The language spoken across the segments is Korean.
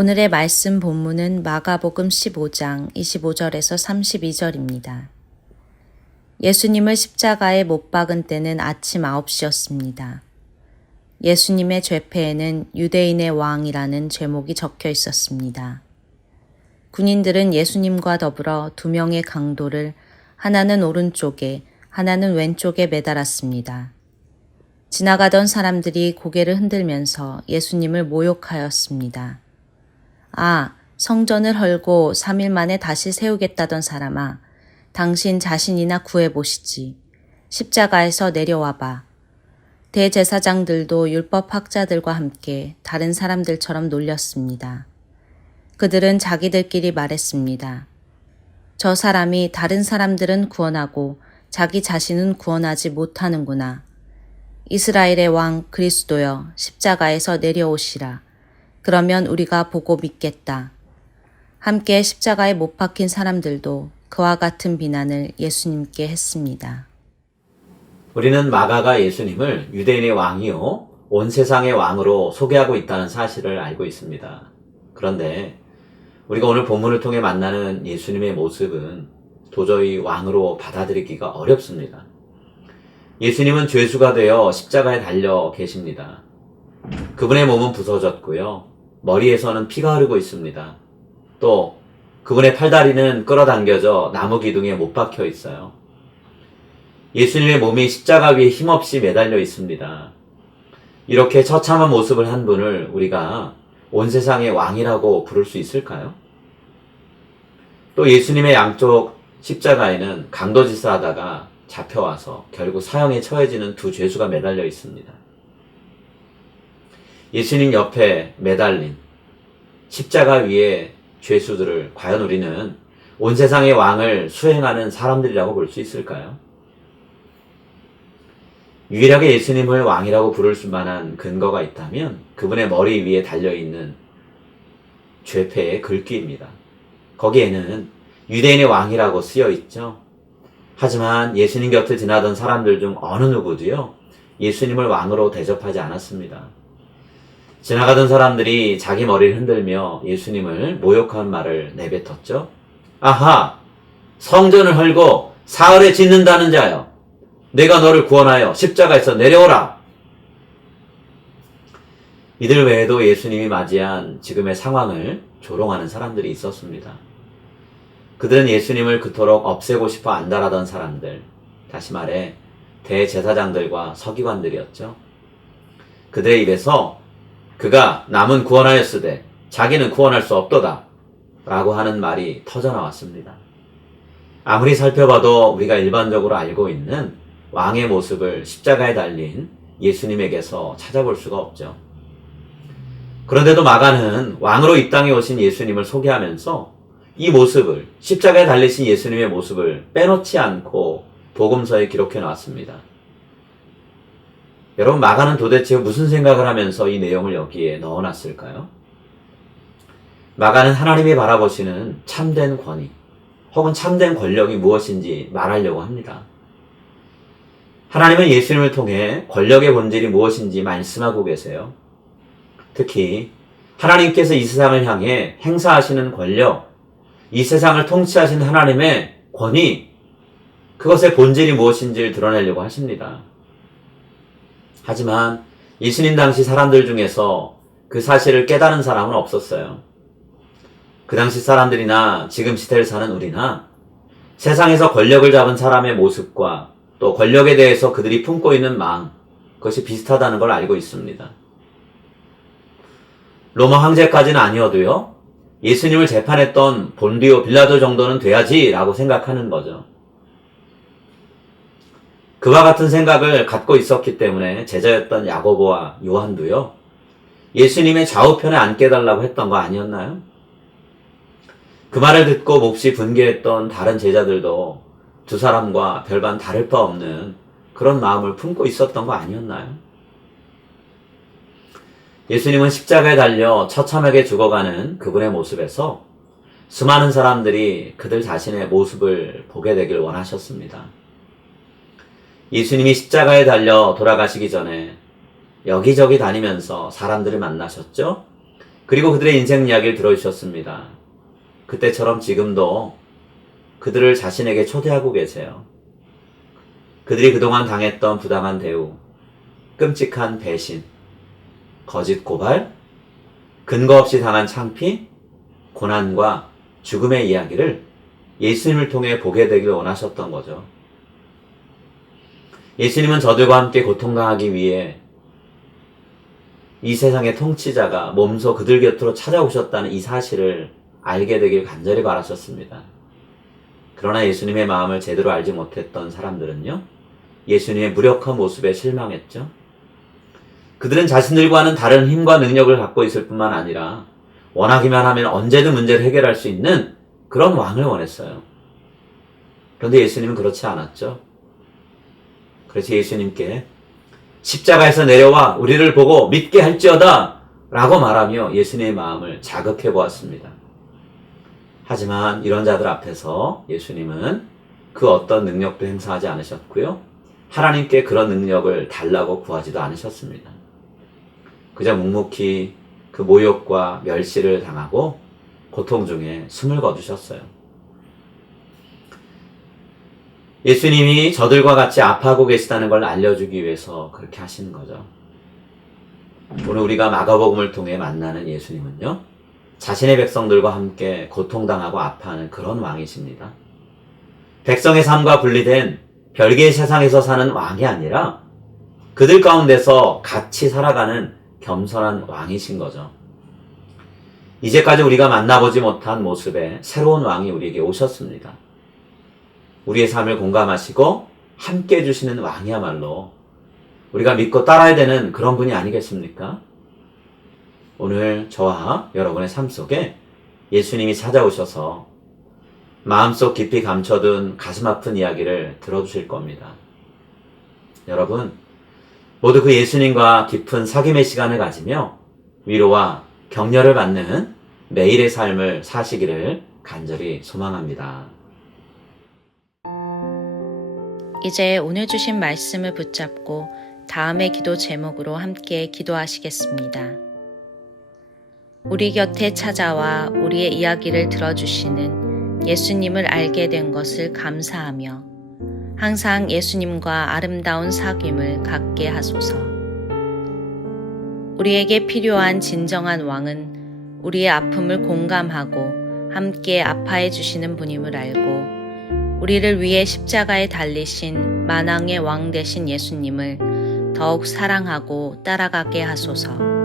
오늘의 말씀 본문은 마가복음 15장 25절에서 32절입니다. 예수님을 십자가에 못 박은 때는 아침 9시였습니다. 예수님의 죄패에는 유대인의 왕이라는 제목이 적혀 있었습니다. 군인들은 예수님과 더불어 두 명의 강도를 하나는 오른쪽에 하나는 왼쪽에 매달았습니다. 지나가던 사람들이 고개를 흔들면서 예수님을 모욕하였습니다. 아, 성전을 헐고 3일 만에 다시 세우겠다던 사람아, 당신 자신이나 구해보시지. 십자가에서 내려와봐. 대제사장들도 율법학자들과 함께 다른 사람들처럼 놀렸습니다. 그들은 자기들끼리 말했습니다. 저 사람이 다른 사람들은 구원하고 자기 자신은 구원하지 못하는구나. 이스라엘의 왕 그리스도여, 십자가에서 내려오시라. 그러면 우리가 보고 믿겠다. 함께 십자가에 못 박힌 사람들도 그와 같은 비난을 예수님께 했습니다. 우리는 마가가 예수님을 유대인의 왕이요, 온 세상의 왕으로 소개하고 있다는 사실을 알고 있습니다. 그런데 우리가 오늘 본문을 통해 만나는 예수님의 모습은 도저히 왕으로 받아들이기가 어렵습니다. 예수님은 죄수가 되어 십자가에 달려 계십니다. 그분의 몸은 부서졌고요. 머리에서는 피가 흐르고 있습니다. 또 그분의 팔다리는 끌어당겨져 나무 기둥에 못 박혀 있어요. 예수님의 몸이 십자가 위에 힘없이 매달려 있습니다. 이렇게 처참한 모습을 한 분을 우리가 온 세상의 왕이라고 부를 수 있을까요? 또 예수님의 양쪽 십자가에는 강도짓을 하다가 잡혀와서 결국 사형에 처해지는 두 죄수가 매달려 있습니다. 예수님 옆에 매달린 십자가 위에 죄수들을 과연 우리는 온 세상의 왕을 수행하는 사람들이라고 볼 수 있을까요? 유일하게 예수님을 왕이라고 부를 만한 근거가 있다면 그분의 머리 위에 달려있는 죄패의 글귀입니다. 거기에는 유대인의 왕이라고 쓰여 있죠. 하지만 예수님 곁을 지나던 사람들 중 어느 누구도요, 예수님을 왕으로 대접하지 않았습니다. 지나가던 사람들이 자기 머리를 흔들며 예수님을 모욕한 말을 내뱉었죠. 아하! 성전을 헐고 사흘에 짓는다는 자여! 내가 너를 구원하여 십자가에서 내려오라! 이들 외에도 예수님이 맞이한 지금의 상황을 조롱하는 사람들이 있었습니다. 그들은 예수님을 그토록 없애고 싶어 안달하던 사람들, 다시 말해 대제사장들과 서기관들이었죠. 그들의 입에서 그가 남은 구원하였으되 자기는 구원할 수 없도다 라고 하는 말이 터져나왔습니다. 아무리 살펴봐도 우리가 일반적으로 알고 있는 왕의 모습을 십자가에 달린 예수님에게서 찾아볼 수가 없죠. 그런데도 마가는 왕으로 이 땅에 오신 예수님을 소개하면서 이 모습을, 십자가에 달리신 예수님의 모습을 빼놓지 않고 복음서에 기록해 놨습니다. 여러분, 마가는 도대체 무슨 생각을 하면서 이 내용을 여기에 넣어놨을까요? 마가는 하나님이 바라보시는 참된 권위 혹은 참된 권력이 무엇인지 말하려고 합니다. 하나님은 예수님을 통해 권력의 본질이 무엇인지 말씀하고 계세요. 특히 하나님께서 이 세상을 향해 행사하시는 권력, 이 세상을 통치하신 하나님의 권위, 그것의 본질이 무엇인지를 드러내려고 하십니다. 하지만 예수님 당시 사람들 중에서 그 사실을 깨달은 사람은 없었어요. 그 당시 사람들이나 지금 시대를 사는 우리나 세상에서 권력을 잡은 사람의 모습과 또 권력에 대해서 그들이 품고 있는 마음, 그것이 비슷하다는 걸 알고 있습니다. 로마 황제까지는 아니어도요, 예수님을 재판했던 본디오 빌라도 정도는 돼야지 라고 생각하는 거죠. 그와 같은 생각을 갖고 있었기 때문에 제자였던 야고보와 요한도요, 예수님의 좌우편에 앉게 해달라고 했던 거 아니었나요? 그 말을 듣고 몹시 분개했던 다른 제자들도 두 사람과 별반 다를 바 없는 그런 마음을 품고 있었던 거 아니었나요? 예수님은 십자가에 달려 처참하게 죽어가는 그분의 모습에서 수많은 사람들이 그들 자신의 모습을 보게 되길 원하셨습니다. 예수님이 십자가에 달려 돌아가시기 전에 여기저기 다니면서 사람들을 만나셨죠? 그리고 그들의 인생 이야기를 들어주셨습니다. 그때처럼 지금도 그들을 자신에게 초대하고 계세요. 그들이 그동안 당했던 부당한 대우, 끔찍한 배신, 거짓 고발, 근거 없이 당한 창피, 고난과 죽음의 이야기를 예수님을 통해 보게 되길 원하셨던 거죠. 예수님은 저들과 함께 고통당하기 위해 이 세상의 통치자가 몸소 그들 곁으로 찾아오셨다는 이 사실을 알게 되길 간절히 바라셨습니다. 그러나 예수님의 마음을 제대로 알지 못했던 사람들은요, 예수님의 무력한 모습에 실망했죠. 그들은 자신들과는 다른 힘과 능력을 갖고 있을 뿐만 아니라 원하기만 하면 언제든 문제를 해결할 수 있는 그런 왕을 원했어요. 그런데 예수님은 그렇지 않았죠. 그래서 예수님께 십자가에서 내려와 우리를 보고 믿게 할지어다 라고 말하며 예수님의 마음을 자극해 보았습니다. 하지만 이런 자들 앞에서 예수님은 그 어떤 능력도 행사하지 않으셨고요. 하나님께 그런 능력을 달라고 구하지도 않으셨습니다. 그저 묵묵히 그 모욕과 멸시를 당하고 고통 중에 숨을 거두셨어요. 예수님이 저들과 같이 아파하고 계시다는 걸 알려주기 위해서 그렇게 하시는 거죠. 오늘 우리가 마가복음을 통해 만나는 예수님은요, 자신의 백성들과 함께 고통당하고 아파하는 그런 왕이십니다. 백성의 삶과 분리된 별개의 세상에서 사는 왕이 아니라 그들 가운데서 같이 살아가는 겸손한 왕이신 거죠. 이제까지 우리가 만나보지 못한 모습의 새로운 왕이 우리에게 오셨습니다. 우리의 삶을 공감하시고 함께 해주시는 왕이야말로 우리가 믿고 따라야 되는 그런 분이 아니겠습니까? 오늘 저와 여러분의 삶 속에 예수님이 찾아오셔서 마음속 깊이 감춰둔 가슴 아픈 이야기를 들어주실 겁니다. 여러분, 모두 그 예수님과 깊은 사귐의 시간을 가지며 위로와 격려를 받는 매일의 삶을 사시기를 간절히 소망합니다. 이제 오늘 주신 말씀을 붙잡고 다음의 기도 제목으로 함께 기도하시겠습니다. 우리 곁에 찾아와 우리의 이야기를 들어주시는 예수님을 알게 된 것을 감사하며 항상 예수님과 아름다운 사귐을 갖게 하소서. 우리에게 필요한 진정한 왕은 우리의 아픔을 공감하고 함께 아파해 주시는 분임을 알고 우리를 위해 십자가에 달리신 만왕의 왕 되신 예수님을 더욱 사랑하고 따라가게 하소서.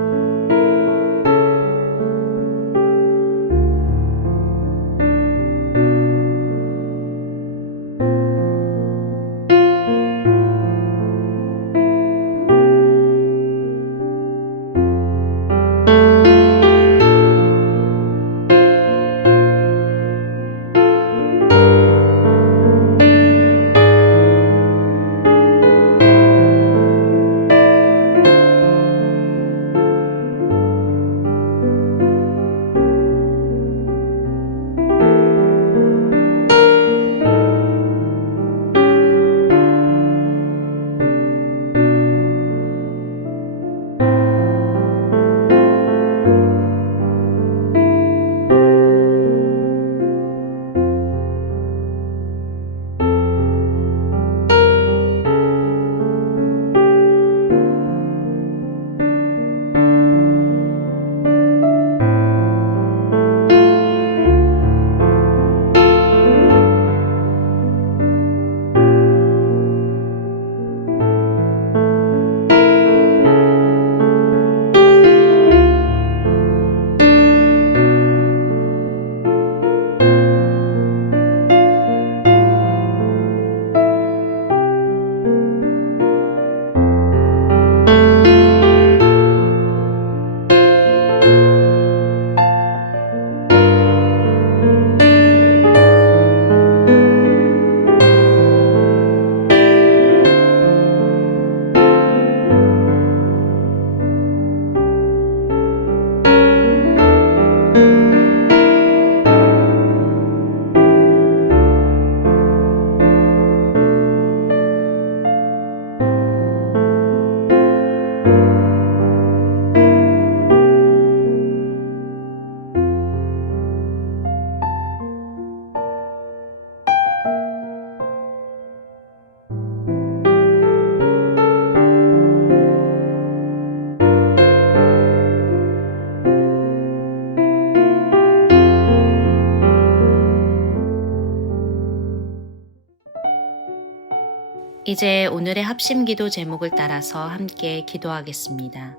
이제 오늘의 합심 기도 제목을 따라서 함께 기도하겠습니다.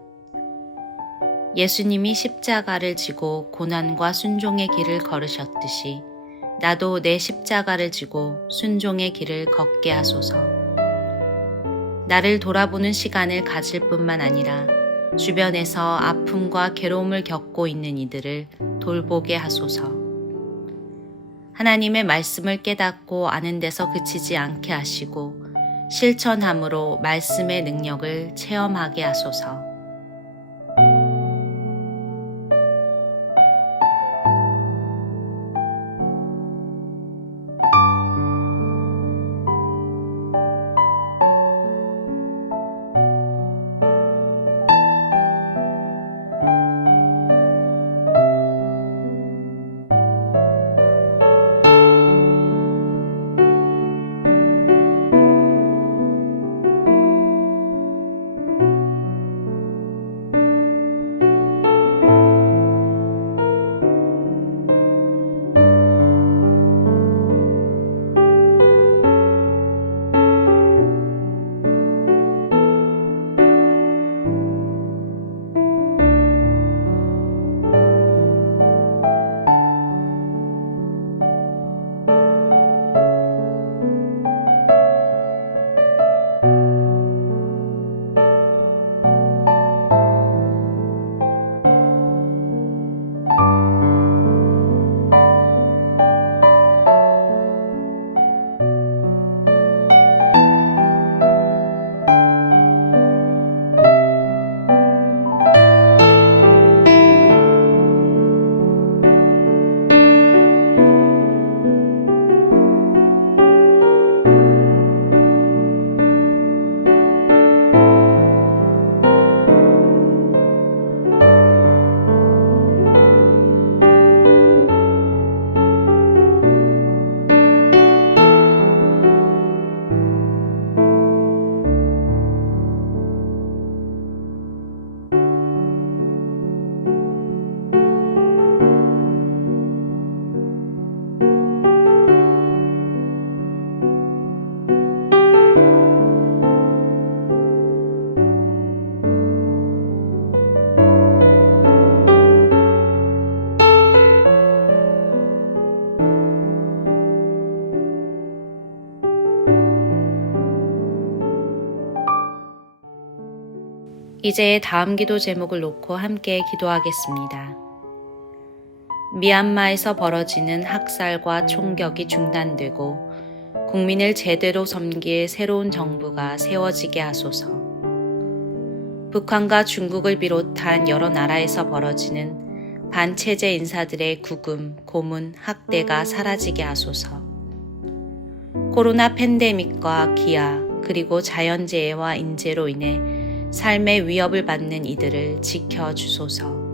예수님이 십자가를 지고 고난과 순종의 길을 걸으셨듯이 나도 내 십자가를 지고 순종의 길을 걷게 하소서. 나를 돌아보는 시간을 가질 뿐만 아니라 주변에서 아픔과 괴로움을 겪고 있는 이들을 돌보게 하소서. 하나님의 말씀을 깨닫고 아는 데서 그치지 않게 하시고 실천함으로 말씀의 능력을 체험하게 하소서. 이제 다음 기도 제목을 놓고 함께 기도하겠습니다. 미얀마에서 벌어지는 학살과 총격이 중단되고 국민을 제대로 섬길 새로운 정부가 세워지게 하소서. 북한과 중국을 비롯한 여러 나라에서 벌어지는 반체제 인사들의 구금, 고문, 학대가 사라지게 하소서. 코로나 팬데믹과 기아, 그리고 자연재해와 인재로 인해 삶의 위협을 받는 이들을 지켜주소서.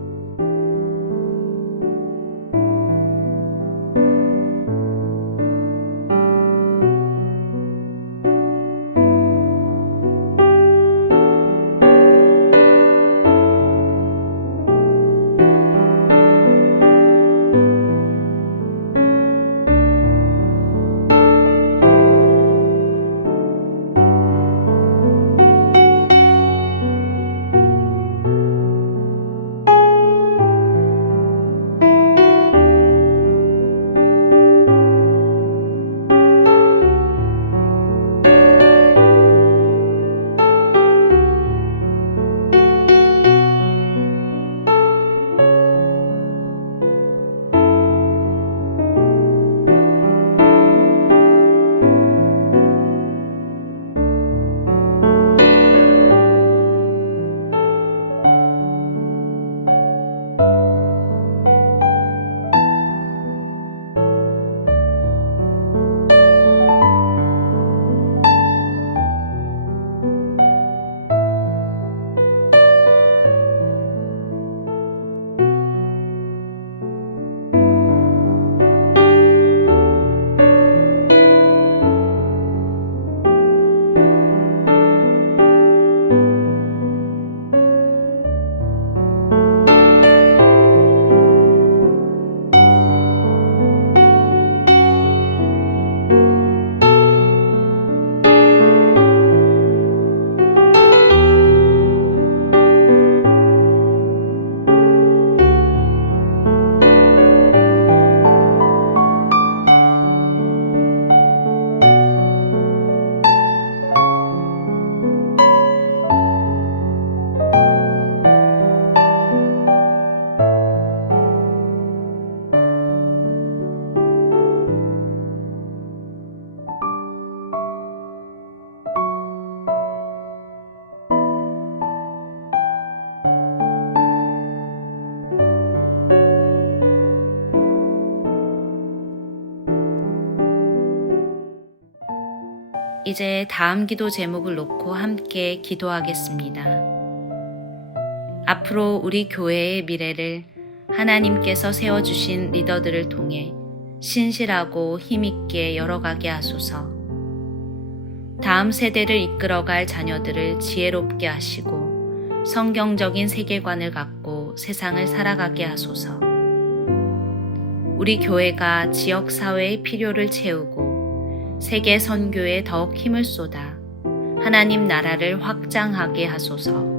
이제 다음 기도 제목을 놓고 함께 기도하겠습니다. 앞으로 우리 교회의 미래를 하나님께서 세워주신 리더들을 통해 신실하고 힘있게 열어가게 하소서. 다음 세대를 이끌어갈 자녀들을 지혜롭게 하시고 성경적인 세계관을 갖고 세상을 살아가게 하소서. 우리 교회가 지역사회의 필요를 채우고 세계 선교에 더욱 힘을 쏟아 하나님 나라를 확장하게 하소서.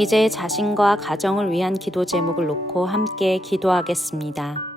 이제 자신과 가정을 위한 기도 제목을 놓고 함께 기도하겠습니다.